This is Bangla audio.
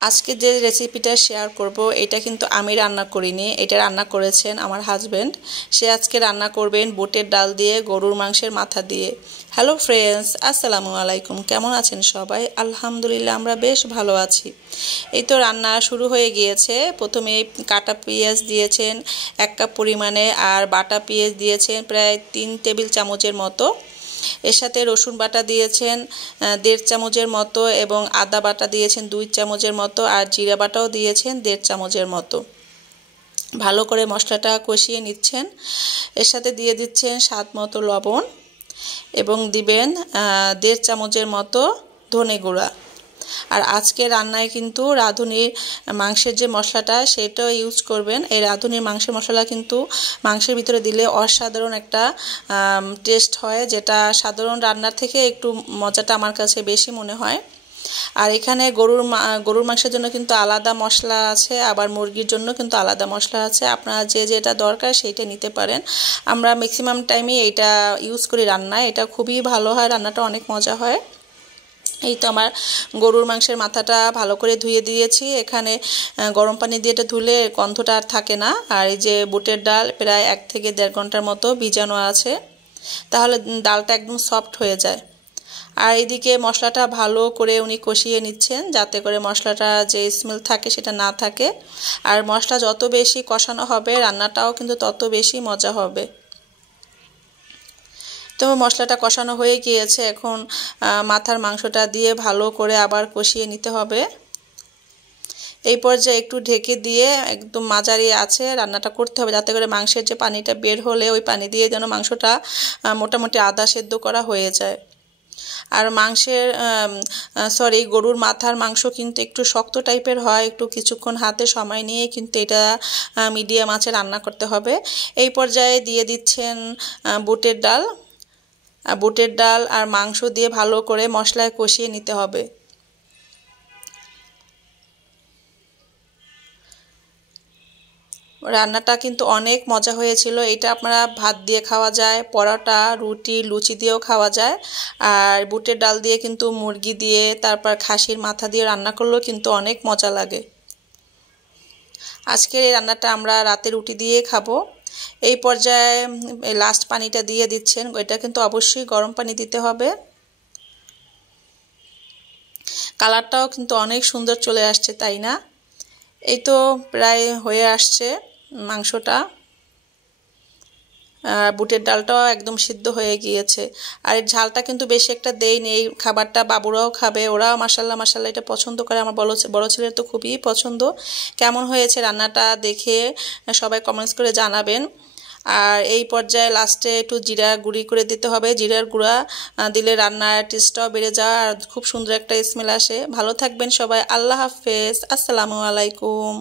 আজকে যে রেসিপিটা শেয়ার করব এটা কিন্তু আমি রান্না করিনি, এটা রান্না করেছেন আমার হাজবেন্ড। সে আজকে রান্না করবেন বুটের ডাল দিয়ে গরুর মাংসের মাথা দিয়ে। হ্যালো ফ্রেন্ডস, আসসালামু আলাইকুম। কেমন আছেন সবাই? আলহামদুলিল্লাহ, আমরা বেশ ভালো আছি। এই তো রান্না শুরু হয়ে গিয়েছে। প্রথমে কাটা পেঁয়াজ দিয়েছেন 1 কাপ পরিমাণে, আর বাটা পেঁয়াজ দিয়েছেন প্রায় 3 টেবিল চামচের মতো। এর সাথে রসুন বাটা দিয়েছেন 1.5 চামচের মতো, এবং আদা বাটা দিয়েছেন 2 চামচের মতো, আর জিরা বাটাও দিয়েছেন 1.5 চামচের মতো। ভালো করে মশলাটা কষিয়ে নিচ্ছেন। এর সাথে দিয়ে দিচ্ছেন স্বাদ মতো লবণ, এবং দিবেন 1.5 চামচের মতো ধনে গুঁড়া। আর আজকে রান্নায় কিন্তু রাঁধুনির মাংসের যে মশলাটা সেটাও ইউজ করবেন। এই রাঁধুনির মাংসের মশলা কিন্তু মাংসের ভিতরে দিলে অসাধারণ একটা টেস্ট হয়, যেটা সাধারণ রান্নার থেকে একটু মজাটা আমার কাছে বেশি মনে হয়। আর এখানে গরুর মাংসের জন্য কিন্তু আলাদা মশলা আছে, আবার মুরগির জন্য কিন্তু আলাদা মশলা আছে। আপনারা যে যেটা দরকার সেইটা নিতে পারেন। আমরা ম্যাক্সিমাম টাইমে এইটা ইউজ করি রান্নায়। এটা খুবই ভালো হয়, রান্নাটা অনেক মজা হয়। এই তো আমার গরুর মাংসের মাথাটা ভালো করে ধুয়ে দিয়েছি। এখানে গরম পানি দিয়ে এটা ধুলে গন্ধটা আর থাকে না। আর এই যে বুটের ডাল প্রায় 1 থেকে 1.5 ঘন্টার মতো ভিজানো আছে, তাহলে ডালটা একদম সফট হয়ে যায়। আর এদিকে মশলাটা ভালো করে উনি কষিয়ে নিচ্ছেন, যাতে করে মশলাটা যে স্মেল থাকে সেটা না থাকে। আর মশলা যত বেশি কষানো হবে রান্নাটাও কিন্তু তত বেশি মজা হবে। তো মশলাটা কষানো হয়ে গিয়েছে, এখন মাথার মাংসটা দিয়ে ভালো করে আবার কষিয়ে নিতে হবে। এই পর্যায়ে একটু ঢেকে দিয়ে একদম মাঝারি আছে রান্নাটা করতে হবে, যাতে করে মাংসের যে পানিটা বের হলে ওই পানি দিয়ে যেন মাংসটা মোটামুটি আধা সেদ্ধ করা হয়ে যায়। আর গরুর মাথার মাংস কিন্তু একটু শক্ত টাইপের হয়, একটু কিছুক্ষণ হাতে সময় নিয়ে কিন্তু এটা মিডিয়াম আঁচে রান্না করতে হবে। এই পর্যায়ে দিয়ে দিচ্ছেন বুটের ডাল আর মাংস দিয়ে ভালো করে মশলায় কষিয়ে নিতে হবে। রান্নাটা কিন্তু অনেক মজা হয়েছিল। এটা আপনারা ভাত দিয়ে খাওয়া যায়, পরোটা, রুটি, লুচি দিয়েও খাওয়া যায়। আর বুটের ডাল দিয়ে কিন্তু মুরগি দিয়ে, তারপর খাসির মাথা দিয়ে রান্না করলেও কিন্তু অনেক মজা লাগে। আজকের এই রান্নাটা আমরা রাতে রুটি দিয়ে খাবো। এই পর্যায়ে লাস্ট পানিটা দিয়ে দিচ্ছেন। এটা কিন্তু অবশ্যই গরম পানি দিতে হবে। কালারটাও কিন্তু অনেক সুন্দর চলে আসছে, তাই না? এই তো প্রায় হয়ে আসছে মাংসটা। বুটের ডালটাও একদম সিদ্ধ হয়ে গিয়েছে। আর এর ঝালটা কিন্তু বেশি একটা দেয়নি। এই খাবারটা বাবুরাও খাবে, ওরাও মাশাল্লাহ মাশাল্লাহ এটা পছন্দ করে। আমার বড় ছেলের তো খুবই পছন্দ। কেমন হয়েছে রান্নাটা দেখে সবাই কমেন্টস করে জানাবেন। আর এই পর্যায়ে লাস্টে একটু জিরা গুঁড়ি করে দিতে হবে। জিরার গুঁড়া দিলে রান্নার টেস্টটাও বেড়ে যায়, আর খুব সুন্দর একটা স্মেল আসে। ভালো থাকবেন সবাই। আল্লাহ হাফেজ, আসসালামু আলাইকুম।